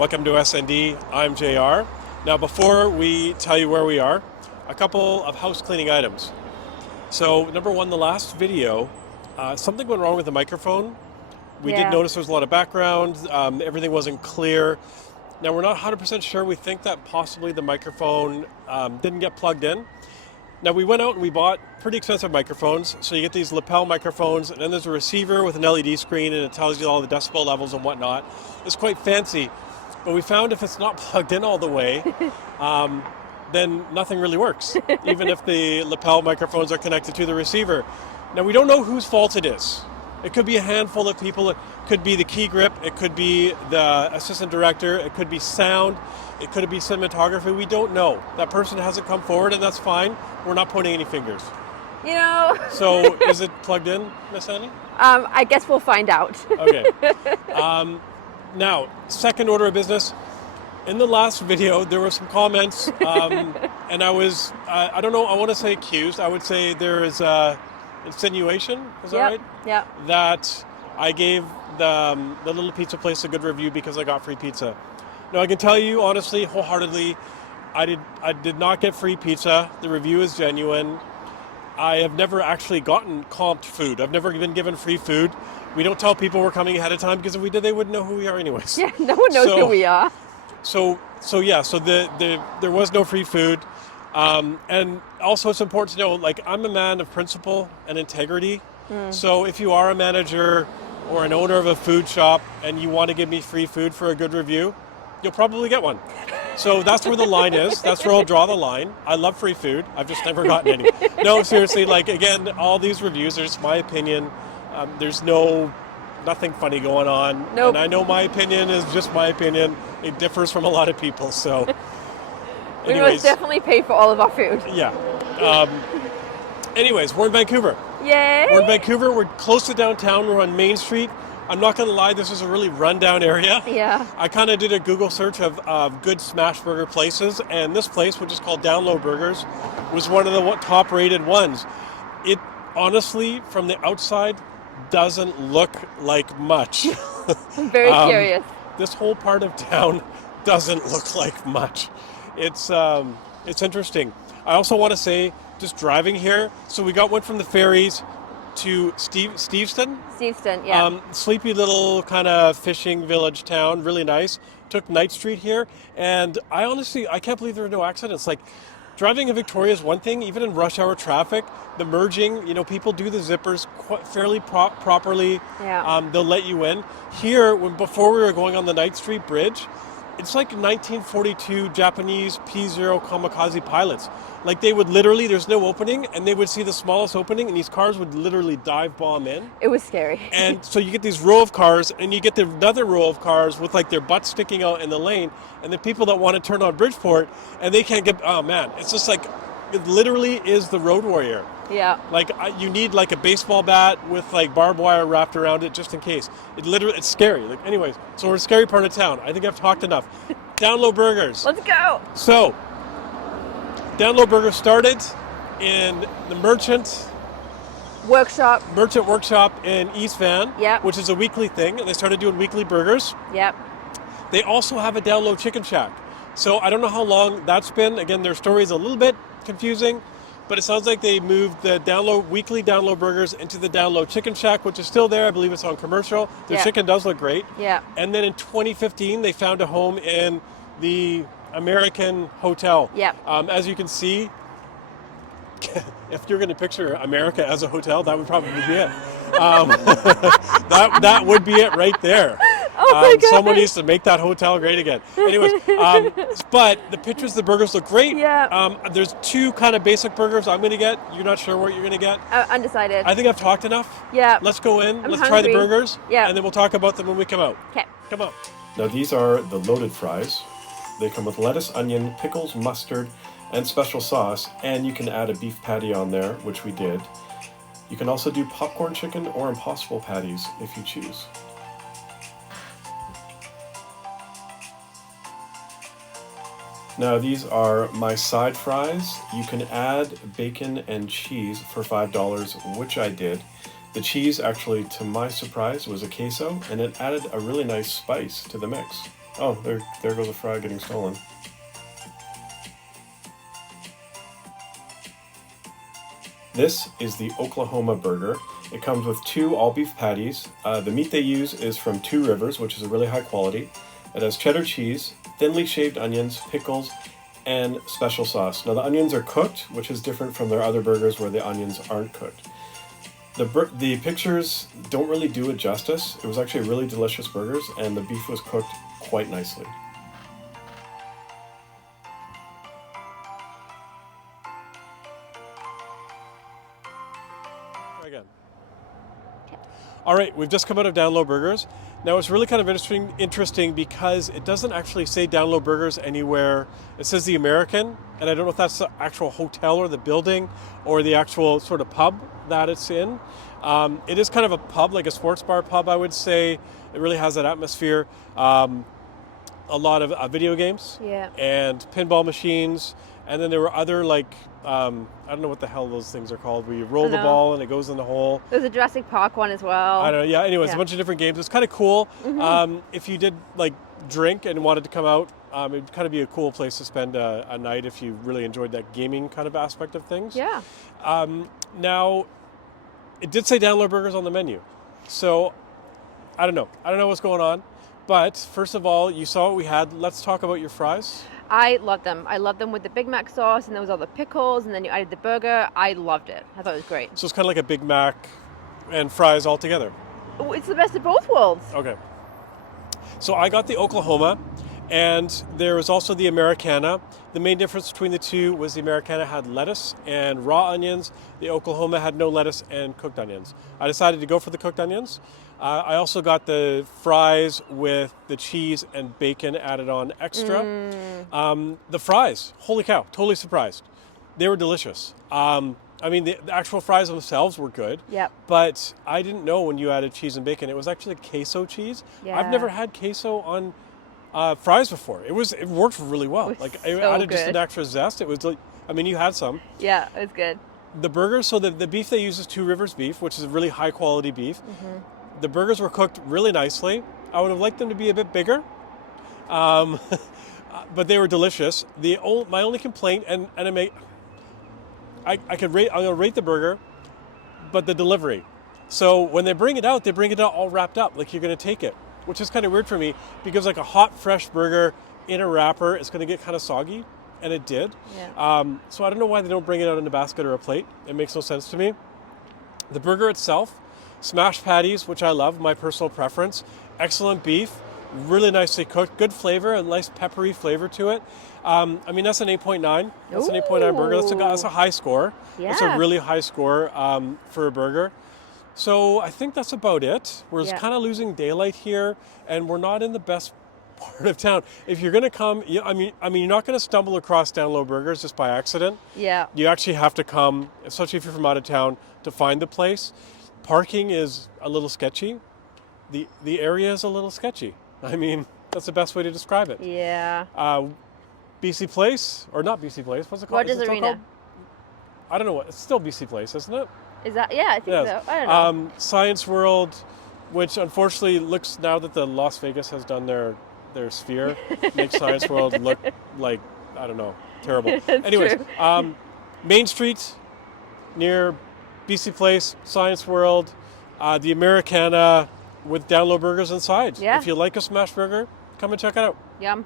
Welcome to SND. I'm JR. Now, before we tell you where we are, a couple of house cleaning items. So, number one, the last video, something went wrong with the microphone. We did Yeah. notice there was a lot of background. Everything wasn't clear. Now, we're not 100% sure. We think that possibly the microphone didn't get plugged in. Now, we went out and we bought pretty expensive microphones. So you get these lapel microphones, and then there's a receiver with an LED screen, and it tells you all the decibel levels and whatnot. It's quite fancy. But we found if it's not plugged in all the way, then nothing really works, even if the lapel microphones are connected to the receiver. Now, we don't know whose fault it is. It could be a handful of people. It could be the key grip. It could be the assistant director. It could be sound. It could be cinematography. We don't know. That person hasn't come forward, and that's fine. We're not pointing any fingers. You know. So, is it plugged in, Miss Annie? I guess we'll find out. Okay. Now, second order of business. In the last video, there were some comments, and I was, I don't know, I want to say accused. I would say there is insinuation, is that right? Yeah. That I gave the little pizza place a good review because I got free pizza. Now, I can tell you honestly, wholeheartedly, I did not get free pizza. The review is genuine. I have never actually gotten comped food. I've never been given free food. We don't tell people we're coming ahead of time because if we did, they wouldn't know who we are anyways. Yeah, no one knows who we are. So there was no free food. And also it's important to know, like, I'm a man of principle and integrity. So if you are a manager or an owner of a food shop and you want to give me free food for a good review, you'll probably get one. So that's where the line is. That's where I'll draw the line. I love free food. I've just never gotten any. No, seriously, like, again, all these reviews are just my opinion. There's nothing funny going on. Nope. And I know my opinion is just my opinion. It differs from a lot of people. So We must definitely pay for all of our food. Yeah. Anyways, we're in Vancouver. Yay! We're in Vancouver. We're close to downtown. We're on Main Street. I'm not going to lie, this is a really rundown area. Yeah. I kind of did a Google search of good smash burger places, and this place, which is called Downlow Burgers, was one of the top rated ones. It honestly, from the outside, doesn't look like much. I'm very curious. This whole part of town doesn't look like much. It's interesting. I also want to say, just driving here, so we got one from the ferries to Steveston. Steveston, yeah. Sleepy little kind of fishing village town, really nice. Took Knight Street here, and I can't believe there were no accidents. Like, driving in Victoria is one thing, even in rush hour traffic, the merging, people do the zippers fairly properly. Yeah. They'll let you in. Here, before we were going on the Knight Street Bridge, it's like 1942 Japanese P-0 kamikaze pilots. Like, they would literally, there's no opening, and they would see the smallest opening, and these cars would literally dive bomb in. It was scary. And so you get these row of cars, and you get another row of cars with, like, their butts sticking out in the lane, and the people that want to turn on Bridgeport, and they can't get, oh man, it's just like, it literally is the road warrior. Yeah. Like, you need like a baseball bat with like barbed wire wrapped around it just in case. It's scary. Like, anyways, so we're in a scary part of town. I think I've talked enough. Downlow Burgers. Let's go. So, Downlow Burger started in the Merchant Workshop. Workshop in East Van, Yep. which is a weekly thing, and they started doing weekly burgers. Yep. They also have a Downlow Chicken Shack. So I don't know how long that's been. Again, their story is a little bit confusing, but it sounds like they moved the weekly Downlow Burgers into the Downlow Chicken Shack, which is still there. I believe it's on commercial. Their Yeah. chicken does look great. Yeah. And then in 2015, they found a home in the American Hotel. Yeah. As you can see, if you're going to picture America as a hotel, that would probably be it. That would be it right there. Oh my God. Someone needs to make that hotel great again. Anyways, but the pictures of the burgers look great. Yeah. There's two kind of basic burgers I'm going to get. You're not sure what you're going to get. Undecided. I think I've talked enough. Yeah. Let's go in. I'm Let's try the hungry. burgers. Yeah. And then we'll talk about them when we come out. Okay. Come on. Now these are the loaded fries. They come with lettuce, onion, pickles, mustard, and special sauce. And you can add a beef patty on there, which we did. You can also do popcorn chicken or Impossible patties if you choose. Now these are my side fries. You can add bacon and cheese for $5, which I did. The cheese actually, to my surprise, was a queso, and it added a really nice spice to the mix. Oh, there goes a fry getting stolen. This is the Oklahoma burger. It comes with 2 all-beef patties. The meat they use is from Two Rivers, which is a really high quality. It has cheddar cheese, thinly shaved onions, pickles, and special sauce. Now the onions are cooked, which is different from their other burgers where the onions aren't cooked. The pictures don't really do it justice. It was actually really delicious burgers, and the beef was cooked quite nicely. Again. All right, we've just come out of Downlow Burgers. Now it's really kind of interesting because it doesn't actually say Downlow Burgers anywhere. It says the American, and I don't know if that's the actual hotel or the building or the actual sort of pub that it's in. It is kind of a pub, like a sports bar pub, I would say. It really has that atmosphere. A lot of video games and pinball machines. And then there were other, like, I don't know what the hell those things are called, where you roll the ball and it goes in the hole. There's a Jurassic Park one as well. I don't know, yeah, anyways, a bunch of different games. It's kind of cool. Mm-hmm. If you did, like, drink and wanted to come out, it'd kind of be a cool place to spend a night if you really enjoyed that gaming kind of aspect of things. Yeah. Now, it did say Downlow Burgers on the menu. So, I don't know. I don't know what's going on. But, first of all, you saw what we had. Let's talk about your fries. I love them. I love them with the Big Mac sauce, and there was all the pickles, and then you added the burger. I loved it. I thought it was great. So it's kind of like a Big Mac and fries all together. It's the best of both worlds. Okay. So I got the Oklahoma, and there was also the Americana. The main difference between the two was the Americana had lettuce and raw onions. The Oklahoma had no lettuce and cooked onions. I decided to go for the cooked onions. I also got the fries with the cheese and bacon added on extra. The fries, holy cow, totally surprised. They were delicious. I mean, the actual fries themselves were good. Yep. But I didn't know when you added cheese and bacon, it was actually queso cheese. Yeah. I've never had queso on fries before. It worked really well. It like so it added just good. an extra zest. It was, I mean, you had some. Yeah, it was good. The burgers, so the beef they use is Two Rivers beef, which is really high quality beef. The burgers were cooked really nicely. I would have liked them to be a bit bigger, but they were delicious. My only complaint, I'm gonna rate the burger, but the delivery. So when they bring it out all wrapped up, like you're gonna take it, which is kind of weird for me because like a hot, fresh burger in a wrapper is gonna get kind of soggy, and it did. Yeah. So I don't know why they don't bring it out in a basket or a plate. It makes no sense to me. The burger itself. Smashed patties, which I love, my personal preference. Excellent beef, really nicely cooked, good flavor, a nice peppery flavor to it. I mean, that's an 8.9. That's an 8.9 burger. That's a high score. Yeah. That's a really high score for a burger. So I think that's about it. We're kind of losing daylight here, and we're not in the best part of town. If you're going to come, I mean, you're not going to stumble across Downlow Burgers just by accident. Yeah. You actually have to come, especially if you're from out of town, to find the place. Parking is a little sketchy. The area is a little sketchy. I mean, that's the best way to describe it. Yeah. BC Place, or not BC Place, what's it called? Rogers Arena. I don't know what, it's still BC Place, isn't it? Is that, yeah, I think so. I don't know. Science World, which unfortunately looks, now that the Las Vegas has done their sphere, makes Science World look like, I don't know, terrible. Anyways, Main Street near BC Place, Science World, the Americana with Downlow Burgers inside. Yeah. If you like a smash burger, come and check it out. Yum.